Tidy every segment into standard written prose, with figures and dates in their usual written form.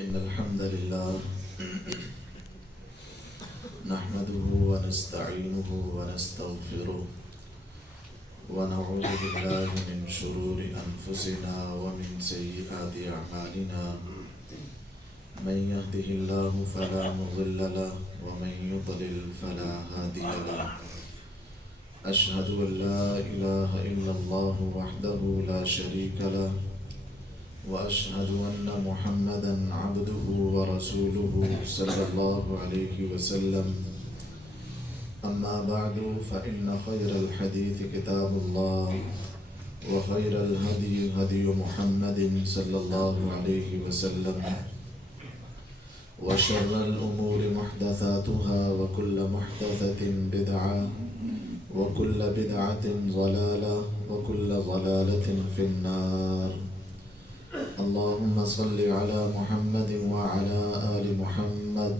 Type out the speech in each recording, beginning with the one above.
إن الحمد لله نحمده ونستعينه ونستغفره ونعوذ بالله من شرور أنفسنا ومن سيئات أعمالنا من يهده الله فلا مضل له ومن يضلل فلا هادي له أشهد أن لا إله إلا الله وحده لا شريك له وأشهد أن محمدا عبده ورسوله صلى الله عليه وسلم أما بعد فإن خير الحديث كتاب الله وخير الهدي هدي محمد صلى الله عليه وسلم وشر الأمور محدثاتها وكل محدثة بدعة وكل بدعة ضلالة وكل ضلالة في النار. اللهم صل على محمد وعلى آل محمد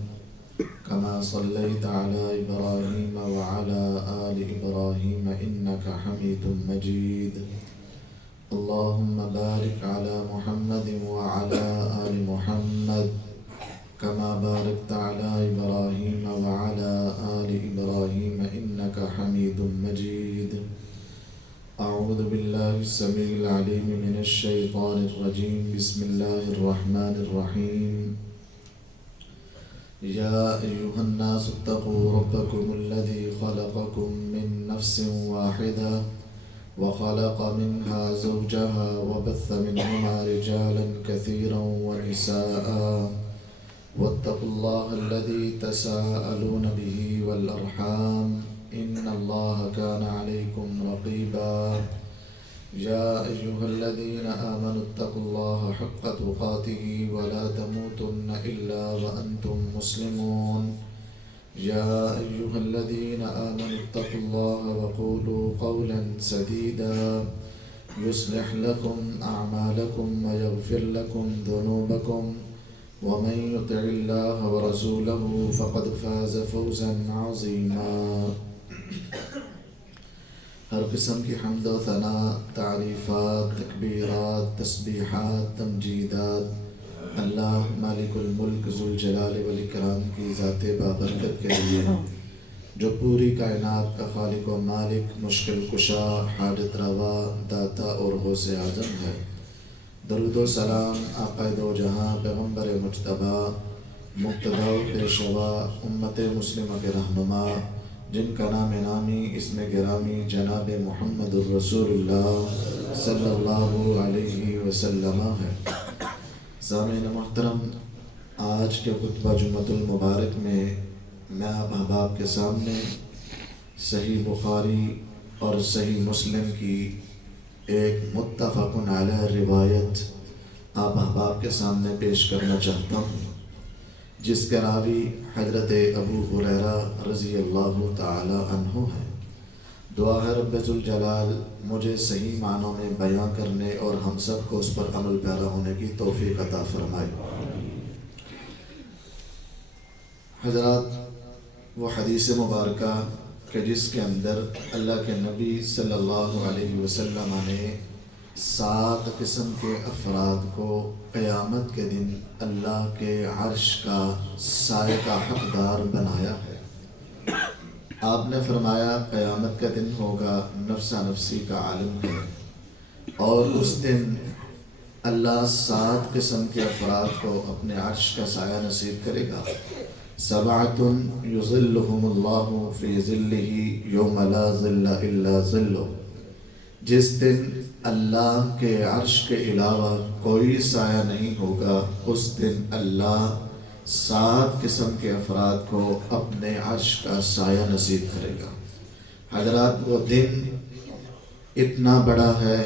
كما صليت على إبراهيم وعلى آل إبراهيم إنك حميد مجيد. اللهم بارك على محمد وعلى آل محمد كما باركت على إبراهيم وعلى آل إبراهيم إنك حميد مجيد. أعوذ بالله السميع العليم من الشيطان الرجيم. بسم الله الرحمن الرحيم. يا أيها الناس اتقوا ربكم الذي خلقكم من نفس واحدة وخلق منها زوجها وبث منهما رجالا كثيرا ونساء واتقوا الله الذي تساءلون به والأرحام إن الله كان عليكم رقيبا. يا أيها الذين آمنوا اتقوا الله حق تقاته ولا تموتن إلا وأنتم مسلمون. يا أيها الذين آمنوا اتقوا الله وقولوا قولا سديدا يصلح لكم أعمالكم ويغفر لكم ذنوبكم ومن يطع الله ورسوله فقد فاز فوزا عظيما. ہر قسم کی حمد و ثنا، تعریفات، تکبیرات، تسبیحات، تمجیدات اللہ مالک الملک ذوالجلال والاکرام کی ذات بابرکت کے لیے جو پوری کائنات کا خالق و مالک، مشکل کشا، حاجت روا، داتا اور غوث اعظم ہے. درود و سلام آقا دو جہاں، پیغمبر مجتبی، مقتدی و پیشوا، امت مسلمہ کے رہنما، جن کا نام نامی اسم گرامی جناب محمد الرسول اللہ صلی اللہ علیہ وسلم ہے. سامعین محترم، آج کے خطبہ جمعۃ المبارک میں آپ احباب کے سامنے صحیح بخاری اور صحیح مسلم کی ایک متفق علیہ روایت آپ احباب کے سامنے پیش کرنا چاہتا ہوں، جس کے راوی حضرت ابو ہریرہ رضی اللہ تعالی عنہ ہے. دعا ہے رب ذوالجلال مجھے صحیح معنوں میں بیان کرنے اور ہم سب کو اس پر عمل پیرا ہونے کی توفیق عطا فرمائے. حضرات، وہ حدیث مبارکہ کہ جس کے اندر اللہ کے نبی صلی اللہ علیہ وسلم نے 7 قسم کے افراد کو قیامت کے دن اللہ کے عرش کا سائے کا حقدار بنایا ہے. آپ نے فرمایا قیامت کا دن ہوگا، نفسا نفسی کا عالم ہے، اور اس دن اللہ 7 قسم کے افراد کو اپنے عرش کا سایہ نصیب کرے گا. 7 یظلہم اللہ فی ظلہ یوم لا ظل الا ظلہ. جس دن اللہ کے عرش کے علاوہ کوئی سایہ نہیں ہوگا، اس دن اللہ 7 قسم کے افراد کو اپنے عرش کا سایہ نصیب کرے گا. حضرات، وہ دن اتنا بڑا ہے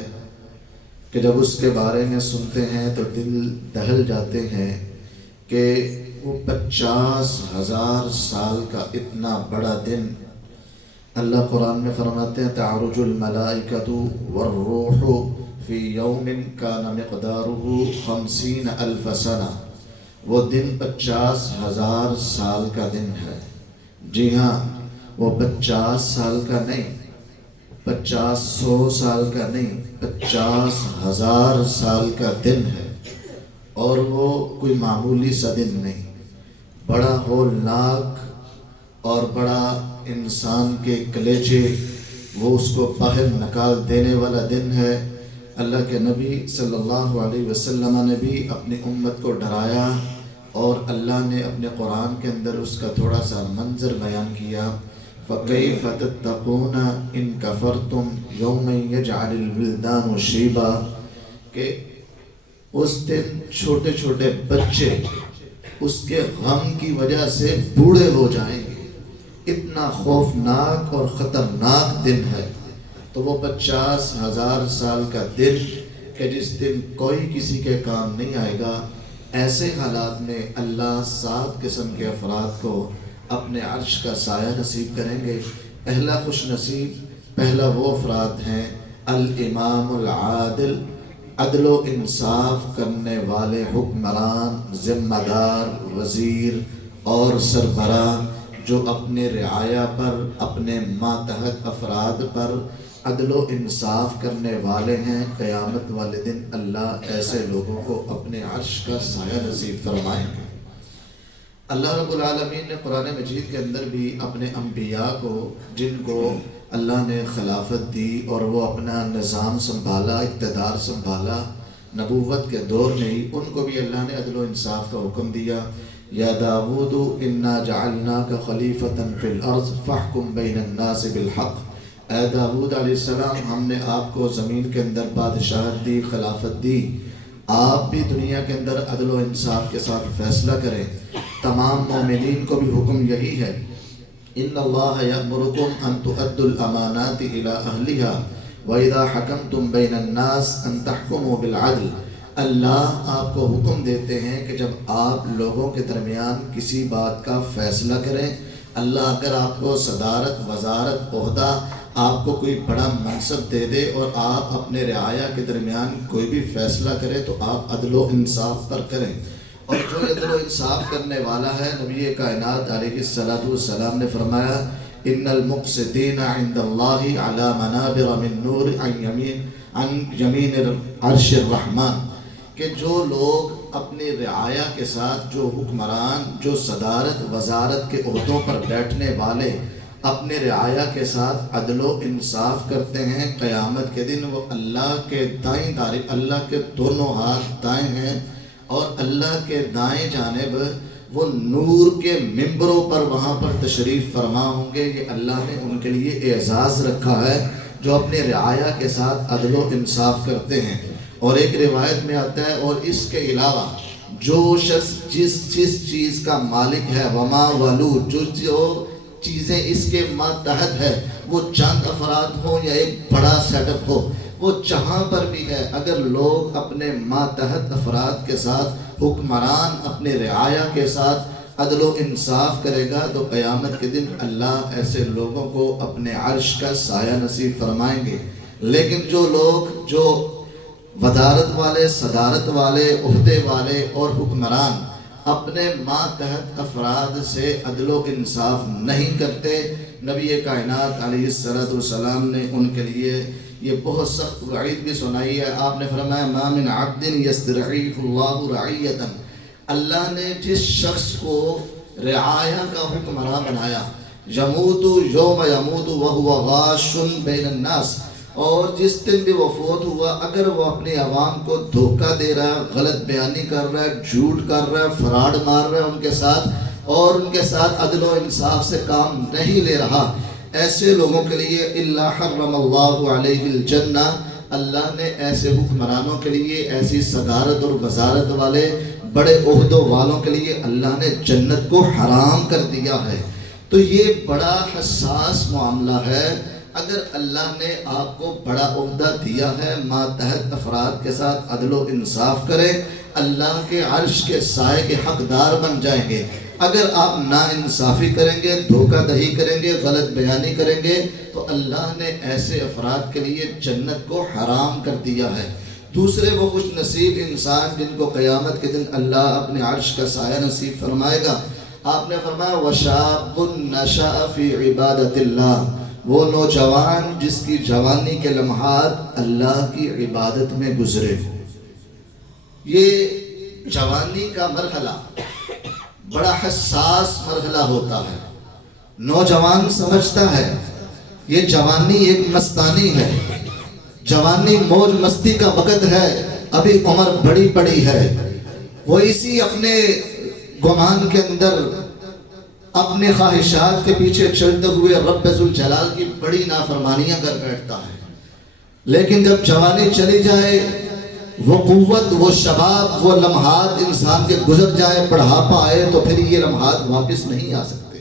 کہ جب اس کے بارے میں سنتے ہیں تو دل دہل جاتے ہیں کہ وہ 50,000 سال کا اتنا بڑا دن. اللہ قرآن میں فرماتے ہیں تعرج الملائکۃ والروح فی یوم کان مقدارہ 50,000 سنہ. وہ دن 50,000 سال کا دن ہے. جی ہاں، وہ 50 سال کا نہیں، 50 سال کا نہیں، 50,000 سال کا دن ہے. اور وہ کوئی معمولی سا دن نہیں، بڑا ہولناک اور بڑا انسان کے کلیجے وہ اس کو باہر نکال دینے والا دن ہے۔ اللہ کے نبی صلی اللہ علیہ وسلم نے بھی اپنی امت کو ڈرایا، اور اللہ نے اپنے قرآن کے اندر اس کا تھوڑا سا منظر بیان کیا۔ فَكَيْفَ تَتَّقُونَ إِن كَفَرْتُمْ يَوْمًا يَجْعَلُ الْوِلْدَانُ شِيبًا، کہ اس دن چھوٹے چھوٹے بچے اس کے غم کی وجہ سے بوڑھے ہو جائیں گے۔ اتنا خوفناک اور خطرناک دن ہے۔ تو وہ 50,000 سال کا دن کہ جس دن کوئی کسی کے کام نہیں آئے گا، ایسے حالات میں اللہ 7 قسم کے افراد کو اپنے عرش کا سایہ نصیب کریں گے۔ پہلا خوش نصیب، پہلا وہ افراد ہیں الامام العادل، عدل و انصاف کرنے والے حکمران، ذمہ دار، وزیر اور سربراہ، جو اپنے رعایا پر، اپنے ماتحت افراد پر عدل و انصاف کرنے والے ہیں۔ قیامت والے دن اللہ ایسے لوگوں کو اپنے عرش کا سایہ نصیب فرمائیں گے۔ اللہ رب العالمین نے قرآن مجید کے اندر بھی اپنے انبیاء کو، جن کو اللہ نے خلافت دی اور وہ اپنا نظام سنبھالا، اقتدار سنبھالا نبوت کے دور میں ہی، ان کو بھی اللہ نے عدل و انصاف کا حکم دیا۔ یا داود انا جعلناک خلیفۃ فی الارض فاحکم بین الناس بالحق، اے داود علیہ السلام، ہم نے آپ کو زمین کے اندر بادشاہت دی، خلافت دی، آپ بھی دنیا کے اندر عدل و انصاف کے ساتھ فیصلہ کریں۔ تمام مومنین کو بھی حکم یہی ہے، ان اللہ یأمرکم ان تؤدوا الامانات الی اہلہا وَإِذَا حَكَمْتُمْ بَيْنَ النَّاسِ أَن تَحْكُمُوا بِالْعَدْلِ، اللہ آپ کو حکم دیتے ہیں کہ جب آپ لوگوں کے درمیان کسی بات کا فیصلہ کریں، اللہ اگر آپ کو صدارت، وزارت، عہدہ، آپ کو کوئی بڑا منصب دے دے اور آپ اپنے رعایا کے درمیان کوئی بھی فیصلہ کریں تو آپ عدل و انصاف پر کریں۔ اور جو عدل و انصاف کرنے والا ہے، نبی کائنات علیہ السلام نے فرمایا ان المقسطین عند اللہ علی منابر من نور عن یمین عرش الرحمن، کہ جو لوگ اپنی رعایا کے ساتھ، جو حکمران، جو صدارت، وزارت کے عہدوں پر بیٹھنے والے اپنے رعایا کے ساتھ عدل و انصاف کرتے ہیں، قیامت کے دن وہ اللہ کے دائیں طرف، اللہ کے دونوں ہاتھ دائیں ہیں، اور اللہ کے دائیں جانب وہ نور کے ممبروں پر وہاں پر تشریف فرما ہوں گے۔ یہ اللہ نے ان کے لیے اعزاز رکھا ہے جو اپنے رعایا کے ساتھ عدل و انصاف کرتے ہیں۔ اور ایک روایت میں آتا ہے، اور اس کے علاوہ جو شخص جس چیز کا مالک ہے، وما ولو، جو چیزیں اس کے ماتحت ہے، وہ چند افراد ہوں یا ایک بڑا سیٹ اپ ہو، وہ جہاں پر بھی ہے، اگر لوگ اپنے ماتحت افراد کے ساتھ، حکمران اپنے رعایا کے ساتھ عدل و انصاف کرے گا تو قیامت کے دن اللہ ایسے لوگوں کو اپنے عرش کا سایہ نصیب فرمائیں گے۔ لیکن جو لوگ، جو وزارت والے، صدارت والے، عہدے والے اور حکمران اپنے ماتحت افراد سے عدل و انصاف نہیں کرتے، نبی کائنات علیہ السلام نے ان کے لیے یہ بہت سخت وعید بھی سنائی ہے۔ آپ نے فرمایا ما من عبد یسترعیہ اللہ رعیتا، اللہ نے جس شخص کو رعایا کا حکمراں بنایا، یموت یوم یموت وہو غاش بین الناس، اور جس دن بھی وہ فوت ہوا، اگر وہ اپنی عوام کو دھوکہ دے رہا ہے، غلط بیانی کر رہا ہے، جھوٹ کر رہا ہے، فراڈ مار رہا ہے ان کے ساتھ، اور ان کے ساتھ عدل و انصاف سے کام نہیں لے رہا، ایسے لوگوں کے لیے الا حرم اللہ علیہ الجنہ، اللہ نے ایسے حکمرانوں کے لیے، ایسی صدارت اور وزارت والے بڑے عہدوں والوں کے لیے اللہ نے جنت کو حرام کر دیا ہے۔ تو یہ بڑا حساس معاملہ ہے۔ اگر اللہ نے آپ کو بڑا عہدہ دیا ہے، ماتحت افراد کے ساتھ عدل و انصاف کریں، اللہ کے عرش کے سائے کے حقدار بن جائیں گے۔ اگر آپ ناانصافی کریں گے، دھوکہ دہی کریں گے، غلط بیانی کریں گے، تو اللہ نے ایسے افراد کے لیے جنت کو حرام کر دیا ہے۔ دوسرے وہ خوش نصیب انسان جن کو قیامت کے دن اللہ اپنے عرش کا سایہ نصیب فرمائے گا۔ آپ نے فرمایا وَشَابٌ نَشَأَ فِي عِبَادَةِ اللَّهِ، وہ نوجوان جس کی جوانی کے لمحات اللہ کی عبادت میں گزرے۔ یہ جوانی کا مرحلہ بڑا حساس مرحلہ ہوتا ہے. نوجوان سمجھتا ہے یہ جوانی ایک مستانی ہے، جوانی موج مستی کا وقت ہے، ابھی عمر بڑی پڑی ہے. وہ اسی اپنے گمان کے اندر اپنے خواہشات کے پیچھے چلتے ہوئے رب ذوالجلال کی بڑی نافرمانیاں کر بیٹھتا ہے. لیکن جب جوانی چلی جائے، وہ قوت، وہ شباب، وہ لمحات انسان کے گزر جائیں، بڑھاپا آئے تو پھر یہ لمحات واپس نہیں آ سکتے.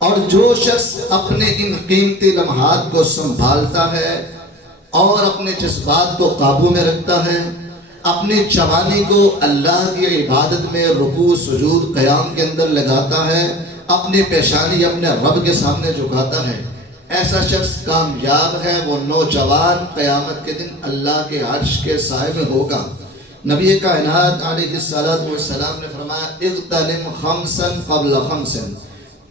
اور جو شخص اپنے ان قیمتی لمحات کو سنبھالتا ہے اور اپنے جذبات کو قابو میں رکھتا ہے، اپنی جوانی کو اللہ کی عبادت میں رکوع سجود قیام کے اندر لگاتا ہے، اپنی پیشانی اپنے رب کے سامنے جھکاتا ہے، ایسا شخص کامیاب ہے. وہ نوجوان قیامت کے دن اللہ کے عرش کے سائے میں ہوگا. نبی کائنات علیہ السلام نے فرمایا اغتنم خمسا قبل خمس،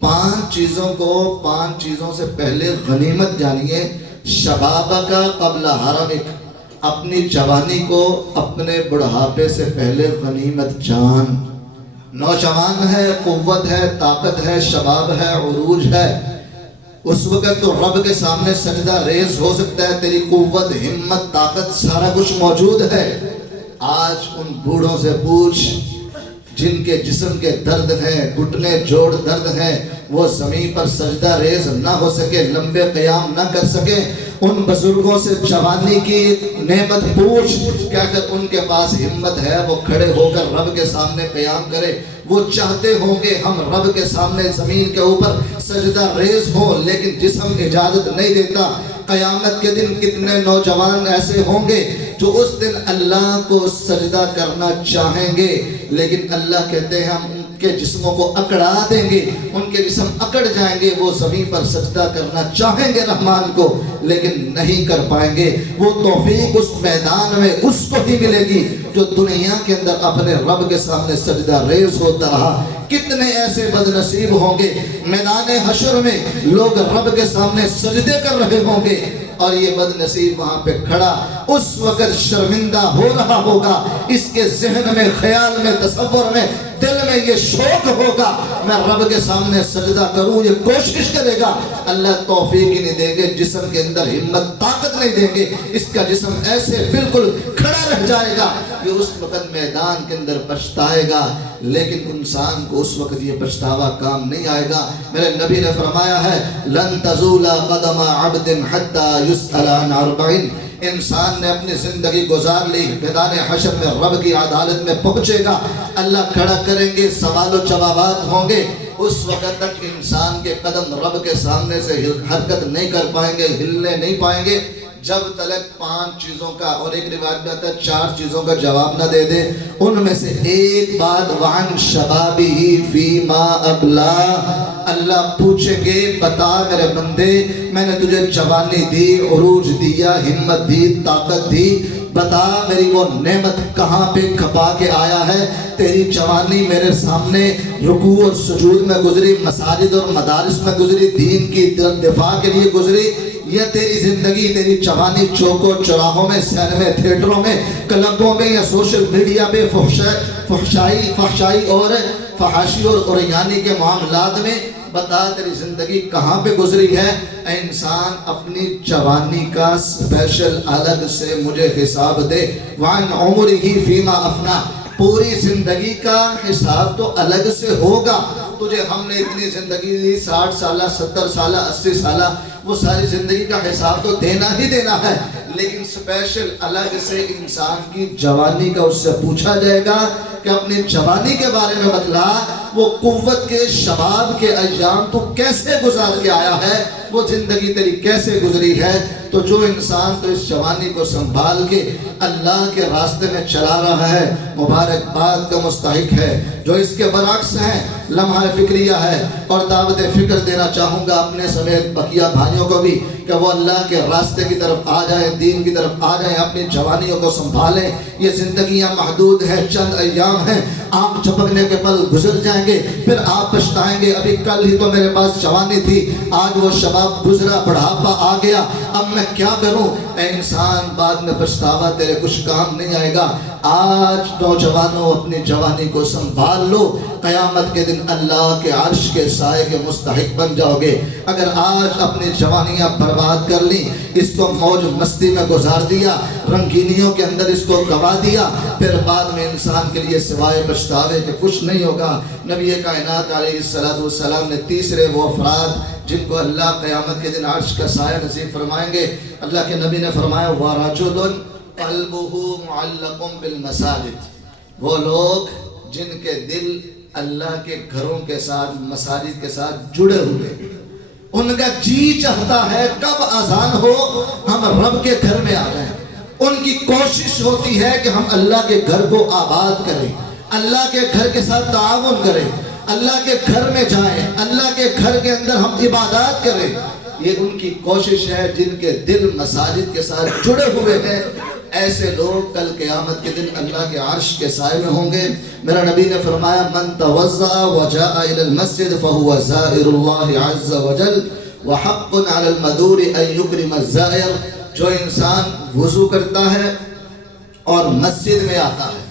5 چیزوں کو 5 چیزوں سے پہلے غنیمت جانیے. شبابک قبل حرمک، اپنی جوانی کو اپنے بڑھاپے سے پہلے غنیمت جان. نوجوان ہے، قوت ہے، طاقت ہے، شباب ہے، عروج ہے، اس وقت تو رب کے سامنے سجدہ ریز ہو سکتا ہے. تیری قوت، ہمت، طاقت سارا کچھ موجود ہے. آج ان بوڑھوں سے پوچھ جن کے جسم کے درد ہیں، گھٹنے جوڑ درد ہیں، وہ زمین پر سجدہ ریز نہ ہو سکے، لمبے قیام نہ کر سکے. ان بزرگوں سے جوانی کی نعمت پوچھ کہ اگر ان کے پاس ہمت ہے وہ کھڑے ہو کر رب کے سامنے قیام کرے. وہ چاہتے ہوں گے ہم رب کے سامنے زمین کے اوپر سجدہ ریز ہوں، لیکن جسم اجازت نہیں دیتا. قیامت کے دن کتنے نوجوان ایسے ہوں گے جو اس دن اللہ کو سجدہ کرنا چاہیں گے، لیکن اللہ کہتے ہیں ہم ان کے جسموں کو اکڑا دیں گے، ان کے جسم اکڑ جائیں گے. وہ زمین پر سجدہ کرنا چاہیں گے رحمان کو، لیکن نہیں کر پائیں گے. وہ توفیق اس میدان میں اس کو ہی ملے گی جو دنیا کے اندر اپنے رب کے سامنے سجدہ ریز ہوتا رہا. کتنے ایسے بد نصیب ہوں گے میدان حشر میں، لوگ رب کے سامنے سجدے کر رہے ہوں گے اور یہ بد نصیب وہاں پہ کھڑا اس وقت شرمندہ ہو رہا ہوگا. اس کے ذہن میں، خیال میں، تصور میں، دل میں یہ شوق ہوگا میں رب کے سامنے سجدہ کروں. یہ کوشش کرے گا، اللہ توفیق ہی نہیں دیں گے، جسم کے اندر ہمت طاقت نہیں دیں گے. اس کا جسم ایسے بالکل کھڑا رہ جائے گا. یہ اس وقت میدان کے اندر پچھتائے گا، لیکن انسان کو اس وقت یہ پچھتاوا کام نہیں آئے گا. میرے نبی نے فرمایا ہے لن تزول قدم عبد حتی یسأل عن 40. انسان نے اپنی زندگی گزار لی، میدان حشر میں رب کی عدالت میں پہنچے گا، اللہ کھڑا کریں گے، سوال و جوابات ہوں گے. اس وقت تک انسان کے قدم رب کے سامنے سے حرکت نہیں کر پائیں گے، ہلنے نہیں پائیں گے جب تلک 5 چیزوں کا، اور ایک روایت میں آتا ہے 4 چیزوں کا جواب نہ دے دے. ان میں سے ایک بات وعن شبابی فیما ابلا، اللہ پوچھیں گے بتا میرے بندے میں نے تجھے جوانی دی، عروج دیا، ہمت دی، طاقت دی، بتا میری وہ نعمت کہاں پہ کھپا کے آیا ہے. تیری جوانی میرے سامنے رکوع اور سجود میں گزری، مساجد اور مدارس میں گزری، دین کی دفاع کے لیے گزری، یا تیری زندگی، تیری جوانی چوکوں چوراہوں میں، سینمے تھیٹروں میں، کلبوں میں، یا سوشل میڈیا پہ فحشائی اور فحاشی اور عریانی کے معاملات میں؟ بتا تیری زندگی کہاں پہ گزری ہے. اے انسان اپنی جوانی کا اسپیشل الگ سے مجھے حساب دے. وعن عمرہ فیما افنا، پوری زندگی کا حساب تو الگ سے ہوگا. تجھے ہم نے اتنی زندگی دی، 60 سالہ، 70 سالہ، 80 سالہ، وہ ساری زندگی کا حساب تو دینا ہی دینا ہے، لیکن اسپیشل الگ سے انسان کی جوانی کا اس سے پوچھا جائے گا کہ اپنی جوانی کے بارے میں بتلا، وہ قوت کے، شباب کے ایام تو کیسے گزار کے آیا ہے، وہ زندگی تیری کیسے گزری ہے. تو جو انسان تو اس جوانی کو سنبھال کے اللہ کے راستے میں چلا رہا ہے مبارکباد کا مستحق ہے. جو اس کے برعکس ہیں لمحہ فکریہ ہے. اور دعوت فکر دینا چاہوں گا اپنے سمیت بقیہ بھائیوں کو بھی کہ وہ اللہ کے راستے کی طرف آ جائیں، دین کی طرف آ جائیں، اپنی جوانیوں کو سنبھالیں. یہ زندگیاں محدود ہیں، چند ایام ہیں، آنکھ جھپکنے کے پل گزر جائیں گے، پھر آپ پچھتائیں گے ابھی کل ہی تو میرے پاس جوانی تھی، آج وہ شباب وقت گزرا، بڑھاپا آ گیا، اب میں کیا کروں؟ اے انسان، بعد میں پچھتاوا تیرے کچھ کام نہیں آئے گا۔ آج نوجوانوں اپنی جوانی کو سنبھال لو، قیامت کے دن اللہ کے عرش کے سائے کے مستحق بن جاؤ گے۔ اگر آج اپنی جوانیاں برباد کر لی، اس کو موج مستی میں گزار دیا، رنگینیوں کے اندر اس کو گوا دیا، پھر بعد میں انسان کے لیے سوائے پچھتاوے کے کچھ نہیں ہوگا۔ نبی کائنات علیہ السلام نے تیسرے وہ افراد جن کو اللہ قیامت کے دن عرش کا سایہ نصیب فرمائیں گے، اللہ کے نبی نے فرمایا وَرَجُلٌ قَلْبُهُ مُعَلَّقٌ بِالْمَسَاجِدِ، وہ لوگ جن کے دل اللہ کے گھروں کے ساتھ، مساجد کے ساتھ جڑے ہوئے، ان کا جی چاہتا ہے کب اذان ہو ہم رب کے گھر میں آ جائیں۔ ان کی کوشش ہوتی ہے کہ ہم اللہ کے گھر کو آباد کریں، اللہ کے گھر کے ساتھ تعاون کریں، اللہ کے گھر میں جائیں، اللہ کے گھر کے اندر ہم عبادات کریں۔ یہ ان کی کوشش ہے جن کے دل مساجد کے ساتھ جڑے ہوئے ہیں۔ ایسے لوگ کل قیامت کے دن اللہ کے عرش کے سائے میں ہوں گے۔ میرا نبی نے فرمایا من توضأ وجاء الى المسجد فهو زائر الله عز وجل وحق على المدور ان يكرم الزائر، جو انسان وضو کرتا ہے اور مسجد میں آتا ہے،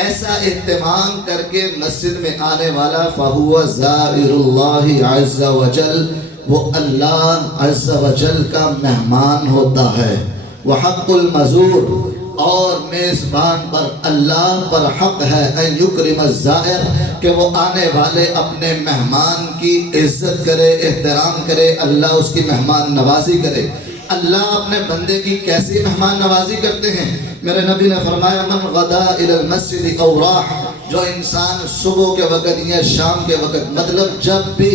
ایسا اہتمام کر کے مسجد میں آنے والا فهو زائر الله عز وجل، وہ اللہ عز وجل کا مہمان ہوتا ہے۔ وحق المزور، اور میزبان پر اللہ پر حق ہے ان یکرم الزائر، کہ وہ آنے والے اپنے مہمان کی عزت کرے، احترام کرے، اللہ اس کی مہمان نوازی کرے۔ اللہ اپنے بندے کی کیسی مہمان نوازی کرتے ہیں؟ میرے نبی نے فرمایا من غدا الى المسجد او راح، جو انسان صبح کے وقت یا شام کے وقت، مطلب جب بھی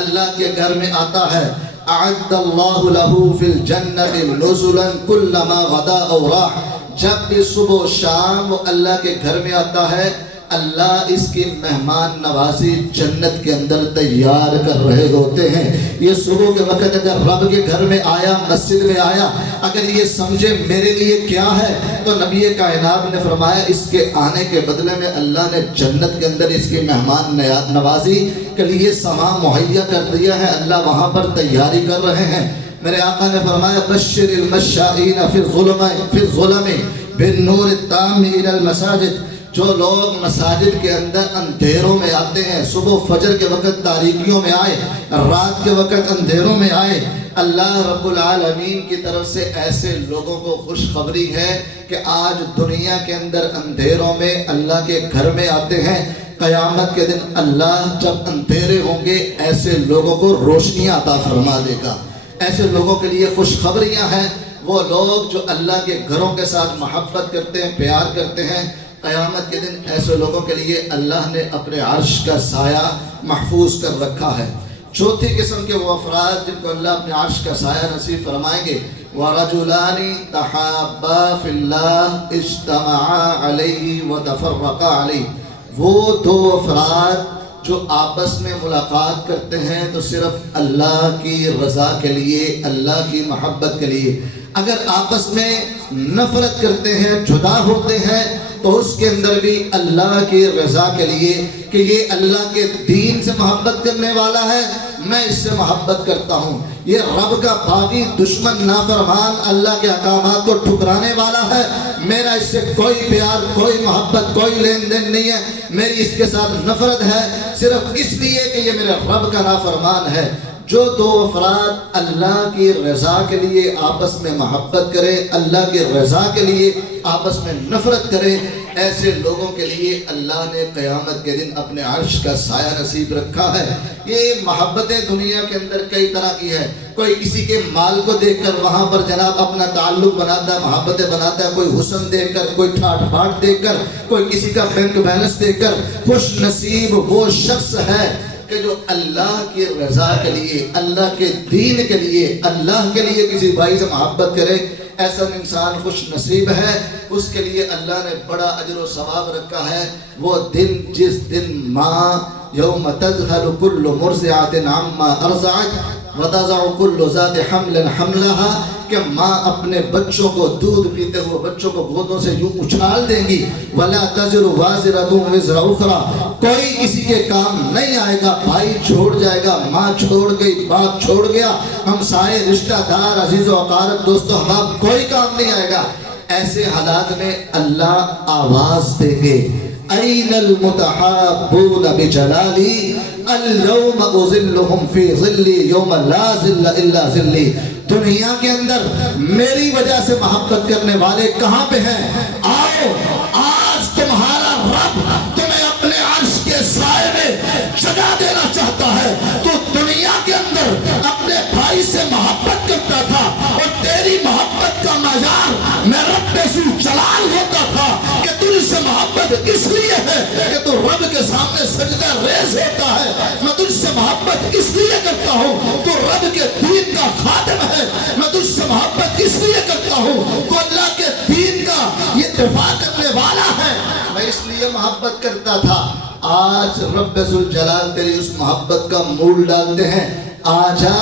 اللہ کے گھر میں آتا ہے، اعد اللہ له فی الجنت نزلا کلما غدا او راح، جب بھی صبح و شام وہ اللہ کے گھر میں آتا ہے، اللہ اس کی مہمان نوازی جنت کے اندر تیار کر رہے ہوتے ہیں۔ یہ صبح کے وقت اگر رب کے گھر میں آیا، مسجد میں آیا، اگر یہ سمجھے میرے لیے کیا ہے، تو نبی کائنات نے فرمایا اس کے آنے کے بدلے میں اللہ نے جنت کے اندر اس کی مہمان نوازی کے لیے سامان مہیا کر دیا ہے، اللہ وہاں پر تیاری کر رہے ہیں۔ میرے آقا نے فرمایا بشر المشائین فی الظلم بالنور التام الی المساجد، جو لوگ مساجد کے اندر اندھیروں میں آتے ہیں، صبح فجر کے وقت تاریکیوں میں آئے، رات کے وقت اندھیروں میں آئے، اللہ رب العالمین کی طرف سے ایسے لوگوں کو خوشخبری ہے کہ آج دنیا کے اندر اندھیروں میں اللہ کے گھر میں آتے ہیں، قیامت کے دن اللہ جب اندھیرے ہوں گے ایسے لوگوں کو روشنیاں عطا فرما دے گا۔ ایسے لوگوں کے لیے خوشخبریاں ہیں، وہ لوگ جو اللہ کے گھروں کے ساتھ محبت کرتے ہیں، پیار کرتے ہیں، قیامت کے دن ایسے لوگوں کے لیے اللہ نے اپنے عرش کا سایہ محفوظ کر رکھا ہے۔ چوتھی قسم کے وہ افراد جن کو اللہ اپنے عرش کا سایہ نصیب فرمائیں گے، وَرَجُلَانِ تَحَابَّا فِي اللَّهِ اجْتَمَعَا عَلَيْهِ وَتَفَرَّقَا عَلَيْهِ، وہ دو افراد جو آپس میں ملاقات کرتے ہیں تو صرف اللہ کی رضا کے لیے، اللہ کی محبت کے لیے، اگر آپس میں نفرت کرتے ہیں، جدا ہوتے ہیں، تو اس کے اندر بھی اللہ کی رضا کے لیے کہ یہ اللہ کے دین سے محبت کرنے والا ہے، میں اس سے محبت کرتا ہوں، یہ رب کا باغی دشمن نافرمان اللہ کے احکامات کو ٹھکرانے والا ہے، میرا اس سے کوئی پیار، کوئی محبت، کوئی لین دین نہیں ہے، میری اس کے ساتھ نفرت ہے صرف اس لیے کہ یہ میرے رب کا نافرمان ہے۔ جو دو افراد اللہ کی رضا کے لیے آپس میں محبت کریں، اللہ کی رضا کے لیے آپس میں نفرت کریں، ایسے لوگوں کے لیے اللہ نے قیامت کے دن اپنے عرش کا سایہ نصیب رکھا ہے۔ یہ محبتیں دنیا کے اندر کئی طرح کی ہے، کوئی کسی کے مال کو دیکھ کر وہاں پر جناب اپنا تعلق بناتا ہے، محبتیں بناتا ہے، کوئی حسن دیکھ کر، کوئی ٹھاٹ بھاٹ دیکھ کر، کوئی کسی کا بینک بیلنس دیکھ کر۔ خوش نصیب وہ شخص ہے کہ جو اللہ کی رضا کے لیے، اللہ کے دین کے لیے، اللہ کے لیے کسی بھائی سے محبت کرے، ایسا انسان خوش نصیب ہے، اس کے لیے اللہ نے بڑا اجر و ثواب رکھا ہے۔ وہ دن جس دن ماں یوم تذہل کل مرضعۃ عما ارضعت وتضع کل ذات حمل حملها، کہ ماں اپنے بچوں کو دودھ پیتے ہوئے بچوں کو گودوں سے یوں اچھال دیں گی، ولا تزر وازرۃ وزر اخرى، کوئی کسی کے کام نہیں آئے گا. بھائی چھوڑ جائے گا, ماں چھوڑ گئی, باپ چھوڑ گیا, ہمسائے, رشتہ دار, عزیز و اقارب, دوست و احباب, کوئی کام نہیں آئے گا. ایسے حالات میں اللہ آواز دیں گے, أين المتحابون بجلالي اليوم أظلهم في ظلي يوم لا ظل إلا ظلي. دنیا کے اندر میری وجہ سے محبت کرنے والے کہاں پہ ہیں؟ آؤ, آج تمہارا رب تمہیں اپنے عرش کے سائے میں جگہ دینا چاہتا ہے. تو دنیا کے اندر اپنے بھائی سے محبت کرتا تھا اور تیری محبت کا معیار میں رب ذوالجلال ہوتا تھا کہ تجھ سے محبت اس لیے ہے کہ تو رب کے سامنے سجدہ ریز ہوتا ہے. میں تجھ سے محبت اس لیے کرتا ہوں تو رب کے دین کا خادم ہے. میں تجھ سے محبت اس لیے کرتا ہوں تو اللہ کے دین کا یہ دفاع کرنے والا ہے. میں اس لیے محبت کرتا تھا. آج رب ذوالجلال تیری اس محبت کا مول ڈالتے ہیں. آجا,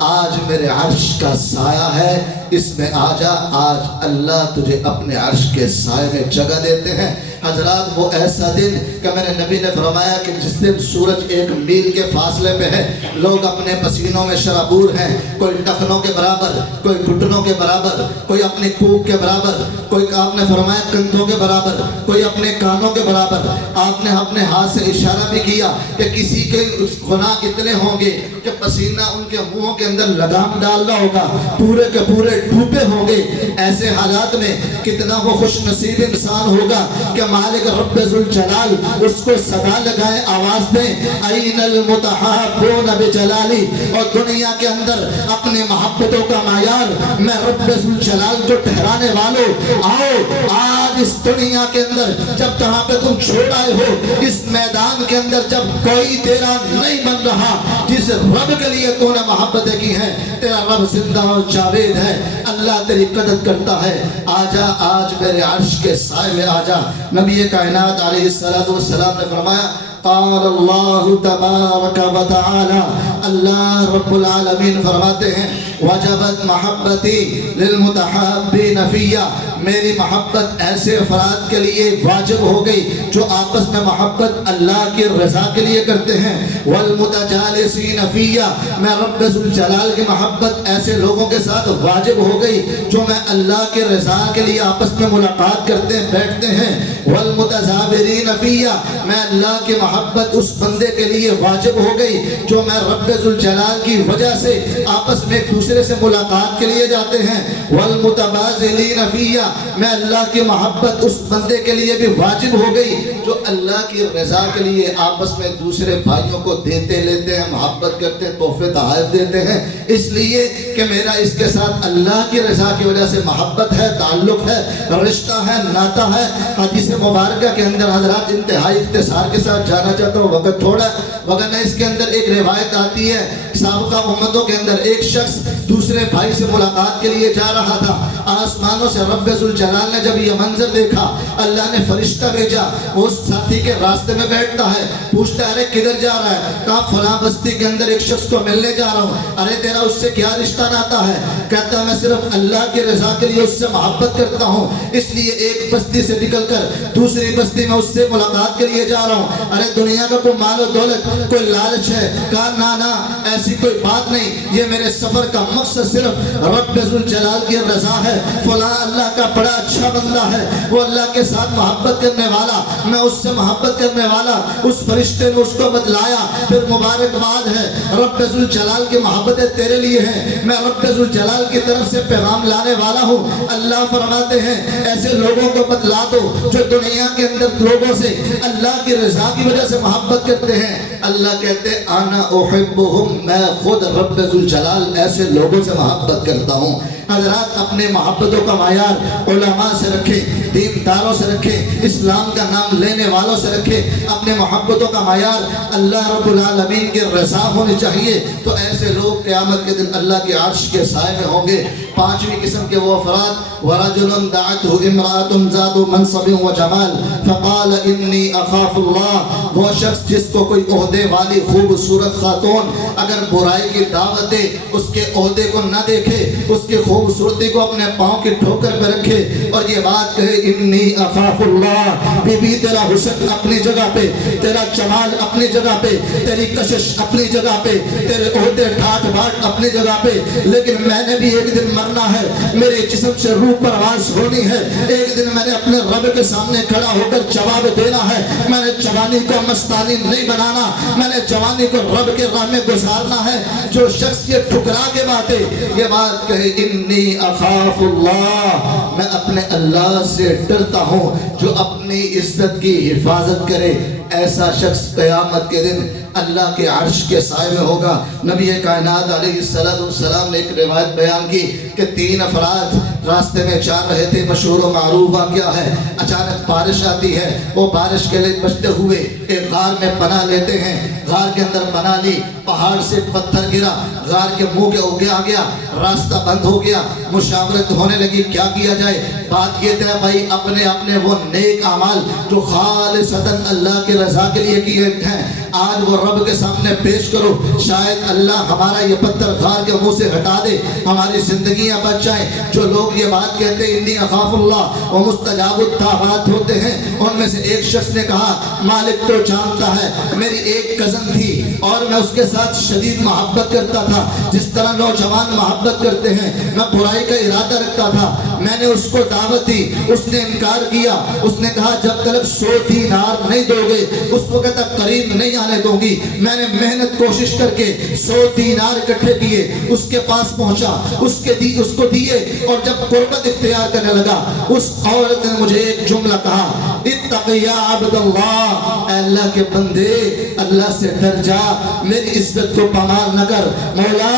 آج میرے عرش کا سایہ ہے, اس میں آجا. آج اللہ تجھے اپنے عرش کے سائے میں جگہ دیتے ہیں. حضرات وہ ایسا دن کہ میرے نبی نے فرمایا کہ جس دن سورج 1 میل کے فاصلے پہ ہے, لوگ اپنے پسینوں میں شرابور ہیں, کوئی ٹخنوں کے برابر, کوئی گھٹنوں کے برابر, کوئی اپنی کوک کے برابر, کوئی آپ نے فرمایا کندھوں کے برابر, کوئی اپنے کانوں کے برابر. آپ نے اپنے ہاتھ سے اشارہ بھی کیا کہ کسی کے گناہ اتنے ہوں گے کہ پسینہ ان کے منہوں کے اندر لگام ڈالنا ہوگا, پورے کے پورے ڈوبے ہوں گے. ایسے حالات میں کتنا وہ خوش نصیب انسان ہوگا کہ مالک رب ذوالجلال اس کو صدا لگائے, آواز دیں, این المتحابون بجلالی. اور دنیا کے اندر اپنے محبتوں کا معیار میں رب ذوالجلال جو ٹھہرانے والوں, آؤ آج اس دنیا کے اندر جب جہاں پہ تم چھوڑ آئے ہو, اس میدان کے اندر جب کوئی تیرا نہیں بن رہا, جس رب کے لیے تو نے محبتیں کی ہیں, تیرا رب زندہ اور جاوید ہے, اللہ تیری قدر کرتا ہے. آجا, آج میرے عرش کے سائے میں آجا. نبی کائنات علیہ السلام نے فرمایا, قال اللہ تبارک و تعالی, اللہ رب العالمین فرماتے ہیں, وجبت محبتی للمتحابین فیہ, میری محبت ایسے افراد کے لیے واجب ہو گئی جو آپس میں محبت اللہ کی رضا کے لیے کرتے ہیں. والمتجالسین فیہ, میں رب ذوالجلال کی محبت ایسے لوگوں کے ساتھ واجب ہو گئی جو میں اللہ کے رضا کے لیے آپس میں ملاقات کرتے ہیں, بیٹھتے ہیں. والمتزاورین فیہ, میں اللہ کی محبت اس بندے کے لیے واجب ہو گئی جو میں رب ذوالجلال کی وجہ سے آپس میں ایک دوسرے سے ملاقات کے لیے جاتے ہیں. والمتبازلین فیہ, میں اللہ کی محبت اس بندے کے لیے بھی واجب ہو گئی جو اللہ کی رضا کے لیے آپس میں دوسرے بھائیوں کو دیتے لیتے ہیں, محبت کرتے ہیں, تحفے تحائف دیتے ہیں, اس لیے کہ میرا اس کے ساتھ اللہ کی رضا کی وجہ سے محبت ہے, تعلق ہے, رشتہ ہے, ناتا ہے. حدیث مبارکہ کے اندر حضرات انتہائی اختصار کے ساتھ جانا چاہتا ہوں, وقت تھوڑا, وگرنہ اس کے اندر ایک روایت آتی ہے سابقہ امتوں کے اندر ایک شخص دوسرے بھائی سے ملاقات کے لیے جا رہا تھا. آسمانوں سے رب ذوالجلال نے جب یہ منظر دیکھا, اللہ نے فرشتہ بھیجا, وہ اس ساتھی کے راستے میں بیٹھتا ہے, پوچھتا ہے ارے کدھر جا رہا ہے؟ کہا فلاں بستی کے اندر ایک شخص کو ملنے جا رہا ہوں. ارے تیرا اس سے کیا رشتہ ناتا ہے؟ کہتا ہے میں صرف اللہ کی رضا کے لیے اس سے محبت کرتا ہوں, اس لیے ایک بستی سے نکل کر دوسری بستی میں اس سے ملاقات کے لیے جا رہا ہوں. ارے دنیا کا کوئی مال و دولت, کوئی لالچ ہے؟ کہا نا, ایسی کوئی بات نہیں, یہ میرے سفر کا مقصد صرف رب ذوالجلال کی رضا ہے. فلاں اللہ کا بڑا اچھا بندہ ہے, وہ اللہ کے ساتھ محبت کرنے والا, میں اس سے محبت کرنے والا. اس فرشتے نے اس کو بتلایا, پھر مبارکباد ہے, رب ذوالجلال کی محبتیں تیرے لیے ہیں, میں رب ذوالجلال کی طرف سے پیغام لانے والا ہوں. اللہ فرماتے ہیں ایسے لوگوں کو بتلا دو جو دنیا کے اندر لوگوں سے اللہ کی رضا کی وجہ سے محبت کرتے ہیں. اللہ کہتے ہیں انا احبہم, میں خود رب ذوالجلال ایسے لوگوں سے محبت کرتا ہوں. حضرات اپنے محبتوں کا معیار علماء سے رکھیں, دینداروں سے رکھیں, اسلام کا نام لینے والوں سے رکھیں. اپنے محبتوں کا معیار اللہ رب العالمین کی رضا ہونی چاہیے, تو ایسے لوگ قیامت کے دن اللہ کے عرش کے سائے میں ہوں گے. 5ویں قسم کے وہ افراد, وَرَجُلٌ دَعَتْهُ امْرَأَةٌ ذَاتُ مَنْصَبٍ وَجَمَالٍ فَقَالَ إِنِّي أَخَافُ اللَّهَ, وہ شخص جس کو کوئی عہدے والی خوبصورت خاتون اگر برائی کی دعوت دے, اس کے عہدے کو نہ دیکھے, اس کے خوبصورتی کو اپنے پاؤں کی ٹھوکر پہ رکھے اور یہ بات کہے انی اخاف اللہ۔ بی بی تیرا حسن اپنی جگہ پہ، تیرا جمال اپنی جگہ پہ، تیری کشش اپنی جگہ پہ، تیرے عہدے ٹھاٹ باٹ اپنی جگہ پہ، لیکن میں نے بھی ایک دن مرنا ہے، میرے جسم سے روح پرواز ہونی ہے، ایک دن میں نے اپنے رب کے سامنے کھڑا ہو کر جواب دینا ہے۔ میں نے جوانی کو مستانی نہیں بنانا، میں نے جوانی کو رب کے راہ میں گزارنا ہے۔ جو شخص یہ ٹھکرا کے باتیں یہ بات کہے انی اخاف اللہ، میں اپنے اللہ سے ڈرتا ہوں جو اپنی عزت کی حفاظت کرے، ایسا شخص قیامت کے دن اللہ کے عرش کے سائے میں ہوگا۔ نبی کائنات علیہ السلام نے ایک روایت بیان کی کہ 3 افراد راستے میں جا رہے تھے، مشہور و معروف واقعہ ہے۔ اچانک بارش آتی ہے، وہ بارش کے لیے بچتے ہوئے ایک غار میں پناہ لیتے ہیں۔ غار کے اندر پناہ لی، پہاڑ سے پتھر گرا، غار کے منہ کے اوگے آ گیا، راستہ بند ہو گیا، مشاورت ہونے لگی کیا کیا جائے۔ بات یہ تھا بھائی اپنے وہ نیک اعمال جو خالصتاً اللہ کے رضا کے لیے کیے ہیں آج وہ رب کے سامنے پیش کرو، شاید اللہ ہمارا یہ پتھر غار کے منہ سے ہٹا دے، ہماری زندگیاں بچ جائیں۔ جو لوگ یہ بات کہتے ہیں انی اخاف اللہ وہ مستجاب الدعوات ہوتے ہیں، ان میں سے ایک شخص نے کہا مالک تو جانتا ہے میری ایک کزن تھی اور میں اس کے ساتھ شدید محبت کرتا تھا، جس طرح نوجوان محبت کرتے ہیں، میں برائی کا ارادہ رکھتا تھا، میں نے اس کو دعوت دی، اس نے انکار کیا، اس نے کہا جب تک 100 دینار نہیں دو گے اس وقت تک قریب نہیں آنے دوں گی۔ میں نے محنت کوشش کر کے 100 دینار اکٹھے کیے، اس کے پاس پہنچا، اس کو دیے، اور جب قربت اختیار کرنے لگا اس عورت نے مجھے ایک جملہ کہا اتق یا عبد اللہ، اے اللہ کے بندے اللہ سے ڈر جا، میری عزت کو پامال نہ کر، مولا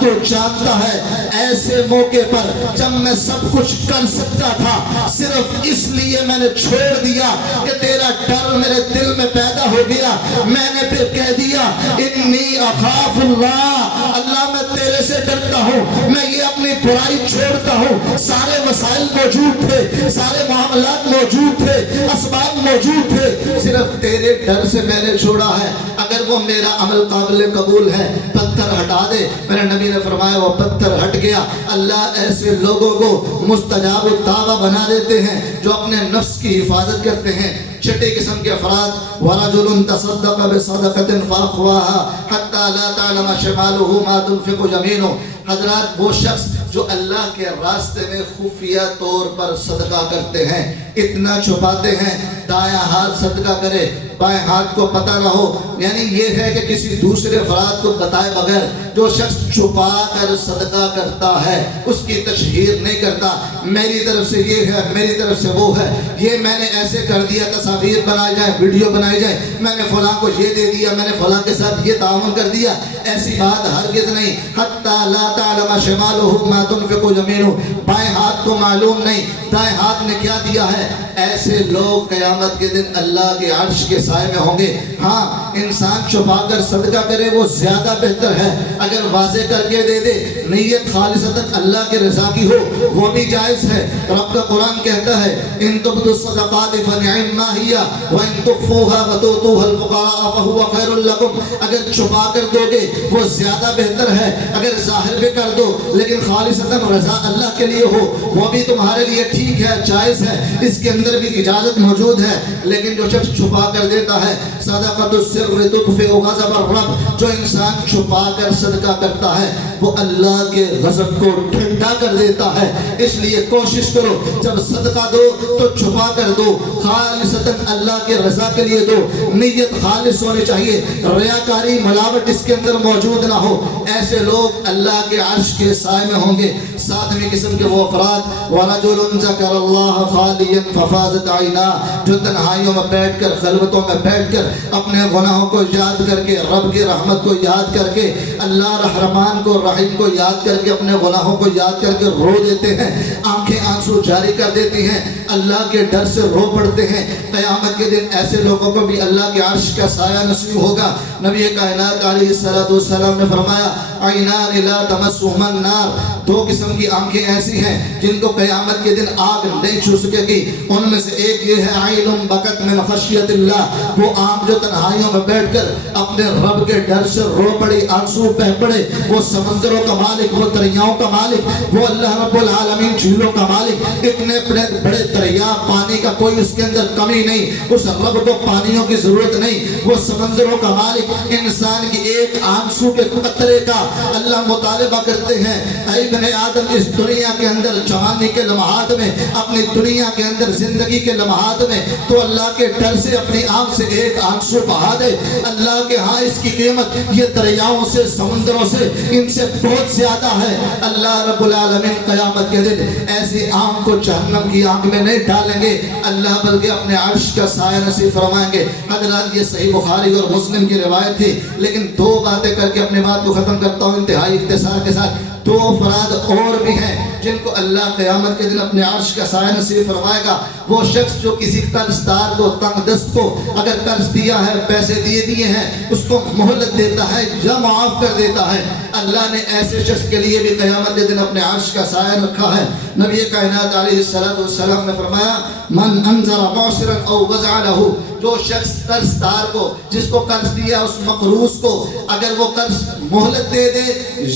تو جانتا ہے ایسے موقع پر جب میں سب کچھ کر سکتا تھا صرف اس لیے میں نے چھوڑ دیا کہ تیرا ڈر میرے دل میں پیدا ہو گیا، میں نے پھر کہہ دیا انی اخاف اللہ، اللہ میں تیرے سے ڈرتا ہوں، میں یہ اپنی برائی چھوڑتا ہوں۔ سارے وسائل موجود تھے، سارے معاملات موجود تھے، اسباب موجود تھے، صرف تیرے ڈر سے میں نے چھوڑا ہے، اگر وہ میرا عمل قابل قبول ہے پتھر ہٹا دے۔ میرے نبی نے فرمایا وہ پتھر ہٹ گیا۔ اللہ ایسے لوگوں کو مستجاب الدعوہ بنا دیتے ہیں جو اپنے نفس کی حفاظت کرتے ہیں۔ چھٹے قسم کے افراد وَرَجُلٌ تَصَدَّقَ بِصَدَقَةٍ فَأَخْفَاهَا حَتَّى لَا تَعْلَمَ شِمَالُهُ مَا تُنْفِقُ يَمِينُهُ۔ حضرات وہ شخص جو اللہ کے راستے میں خفیہ طور پر صدقہ کرتے ہیں، اتنا چھپاتے ہیں دایاں ہاتھ صدقہ کرے بائیں ہاتھ کو پتہ نہ ہو، یعنی یہ ہے کہ کسی دوسرے افراد کو بتائے بغیر جو شخص چھپا کر صدقہ کرتا ہے اس کی تشہیر نہیں کرتا، میری طرف سے یہ ہے میری طرف سے وہ ہے، یہ میں نے ایسے کر دیا، تصاویر بنائی جائے، ویڈیو بنائی جائے، میں نے فلاں کو یہ دے دیا، میں نے فلاں کے ساتھ یہ تعاون کر دیا، ایسی بات ہرگز نہیں۔ حتی لا تعلم شمالہ ما تنفق یمینہ، بائیں ہاتھ کو معلوم نہیں دائیں ہاتھ نے کیا دیا ہے۔ ایسے لوگ قیامت کے دن اللہ کے عرش کے سائے میں ہوں گے۔ ہاں انسان چھپا کر صدقہ کرے وہ زیادہ بہتر ہے، اگر واضح کر کے دے دے نیت خالصتاً اللہ کے رضا کی ہو وہ بھی جائز ہے۔ رب کا قرآن کہتا ہے ان تبدوا الصدقات فنعما ہی وان تخفوها وتؤتوها الفقراء فهو خیر لکم، اگر چھپا کر دو گے وہ زیادہ بہتر ہے، اگر ظاہر بھی کر دو لیکن خالصتاً رضا اللہ کے لیے ہو وہ بھی تمہارے لیے ٹھیک ہے، جائز ہے، اس کے اندر بھی اجازت موجود ہے۔ لیکن جو شخص چھپا کر دیتا ہے صدقۃ السر تطفئ غضب الرب، جو انسان چھپا کر صدقہ کرتا ہے وہ اللہ کے غضب کو ٹھنڈا کر دیتا ہے۔ اس لیے کوشش کرو جب صدقہ دو تو چھپا کر دو، خالصتاً اللہ کے رضا کے لیے دو، نیت خالص ہونی چاہیے، ریاکاری ملاوٹ اس کے اندر موجود نہ ہو۔ ایسے لوگ اللہ کے عرش کے سائے میں ہوں گے۔ ساتویں قسم کے وہ افراد وَرَجُلٌ ذَكَرَ اللَّهَ خَالِيًا فَفَاضَتْ عَيْنَاهُ، جو تنہائیوں میں بیٹھ کر خلوتوں میں بیٹھ کر اپنے گناہوں کو یاد کر کے رب کی رحمت کو یاد کر کے اللہ رحمان کو رحیم کو یاد کر کے اپنے گناہوں کو یاد کر کے رو دیتے ہیں، آنکھیں آنسو جاری کر دیتی ہیں، اللہ کے ڈر سے رو پڑتے ہیں۔ قیامت کے دن ایسے لوگوں کو بھی اللہ کے عرش کا سایہ نصیب ہوگا۔ نبی کائنات علیہ السلام نے فرمایا عینان لا تمسہما النار، 2 قسم کی آنکھیں ایسی ہیں جن کو قیامت کے دن آگ نہیں چھو سکے گی۔ ان میں سے ایک یہ ہے عین بکت من خشیت اللہ، وہ آنکھ جو تنہائیوں میں بیٹھ کر اپنے رب کے ڈر سے رو پڑی، آنسو بہ پڑے۔ وہ سمندروں کا مالک، وہ دریاؤں کا مالک، وہ اللہ رب العالمین جھیلوں کا مالک، اتنے بڑے دریا، پانی کا کوئی اس کے اندر کمی نہیں، اس رب کو پانیوں کی ضرورت نہیں۔ وہ سمندروں کا مالک انسان کی ایک آنسو کے قطرے کا اللہ مطالبہ کرتے ہیں۔ اے ابن آدم، اس دنیا کے اندر جوانی کے لمحات میں، اپنی دنیا کے اندر زندگی کے لمحات میں تو اللہ کے ڈر سے اپنی آنکھ سے ایک آنسو بہا دے۔ اللہ کے ہاں اس کی قیمت یہ دریاؤں سے، سمندروں سے، ان سے بہت زیادہ ہے۔ اللہ رب العالمین قیامت کے دن ایسی آنکھ کو جہنم کی آنکھ میں نہیں ڈالیں گے، اللہ بلکہ اپنے عرش کا سایہ نصیب فرمائیں گے۔ حضرات یہ صحیح بخاری اور مسلم کی روایت تھی، لیکن دو باتیں کر کے اپنی بات کو ختم کرتا ہوں انتہائی اختصار کے ساتھ۔ دو افراد اور بھی ہیں جن کو اللہ قیامت کے دن اپنے عرش کا سایہ نصیب فرمائے گا۔ وہ شخص جو کسی قرض دار کو، تنگ دست کو اگر قرض دیا ہے، پیسے دیے ہیں، اس کو مہلت دیتا ہے یا معاف کر دیتا ہے، اللہ نے ایسے شخص کے لیے بھی قیامت کے دن اپنے عرش کا سایہ رکھا ہے۔ نبی کائنات علیہ السلام نے فرمایا، من انذر معسرا او وضع له، جو شخص قرض دار کو، جس کو قرض دیا اس مقروض کو، اگر وہ قرض مہلت دے دے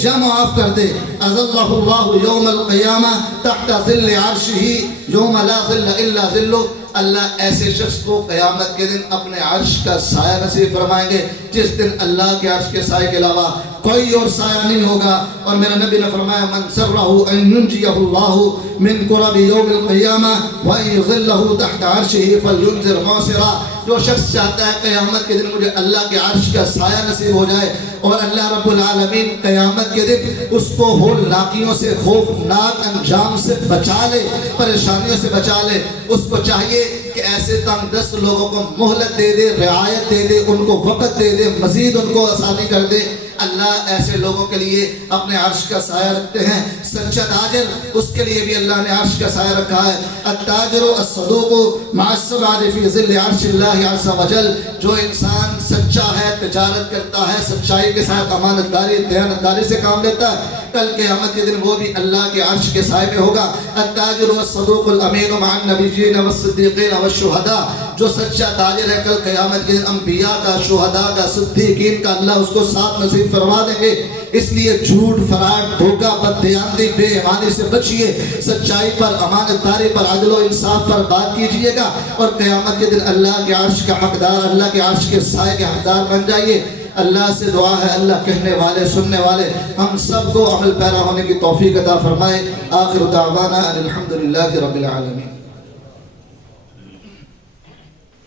یا معاف کر دے، اذلہ اللہ یوم القیامہ تحت ظل عرشہ یوم لا ظل الا ظلہ، اللہ ایسے شخص کو قیامت کے دن اپنے عرش کا سایہ نصیب فرمائیں گے، جس دن اللہ کے عرش کے سائے کے علاوہ کوئی اور سایہ نہیں ہوگا۔ اور میرا نبی نے فرمایا، من سرہ ان ینجیہ اللہ من کرب یوم القیامہ وان یظلہ تحت عرشہ فلینذر معسرا، جو شخص چاہتا ہے قیامت کے دن مجھے اللہ کے عرش کا سایہ نصیب ہو جائے اور اللہ رب العالمین قیامت کے دن اس کو ہولناکیوں سے، خوفناک انجام سے بچا لے، پریشانیوں سے بچا لے، اس کو چاہیے کہ ایسے تنگ دست لوگوں کو مہلت دے دے، رعایت دے دے، ان کو وقت دے دے، مزید ان کو آسانی کر دے۔ اللہ ایسے لوگوں کے لیے اپنے عرش کا سایہ رکھتے ہیں۔ سچا تاجر، اس کے لیے بھی اللہ نے عرش کا سایہ رکھا ہے۔ التاجر الصدوق مع السبعۃ فی ظل عرش اللہ عز وجل، جو انسان سچا ہے، تجارت کرتا ہے، سچائی کے ساتھ امانت داری، دیانتداری سے کام لیتا ہے، کل قیامت کے دن وہ بھی اللہ کے عرش کے سائے میں ہوگا۔ التاجر الصدوق الامین مع النبیین والصدیقین والشہداء، جو سچا تاجر ہے کل قیامت کے دن انبیاء کا، شہداء کا، صدیقین کا اللہ اس کو ساتھ نصیب فرما دیں گے۔ اس لیے جھوٹ، فراڈ، دھوکہ، بددیانتی، بے ایمانی سے بچیے، سچائی پر، امانت داری پر، عدل و انصاف پر بات کیجئے گا اور قیامت کے دن اللہ کے عرش کا حقدار، اللہ کے عرش کے سائے کے حقدار بن جائیے۔ اللہ سے دعا ہے اللہ کہنے والے، سننے والے ہم سب کو عمل پیرا ہونے کی توفیق عطا فرمائے۔ آخر دعوانا ان الحمدللہ رب العالمین۔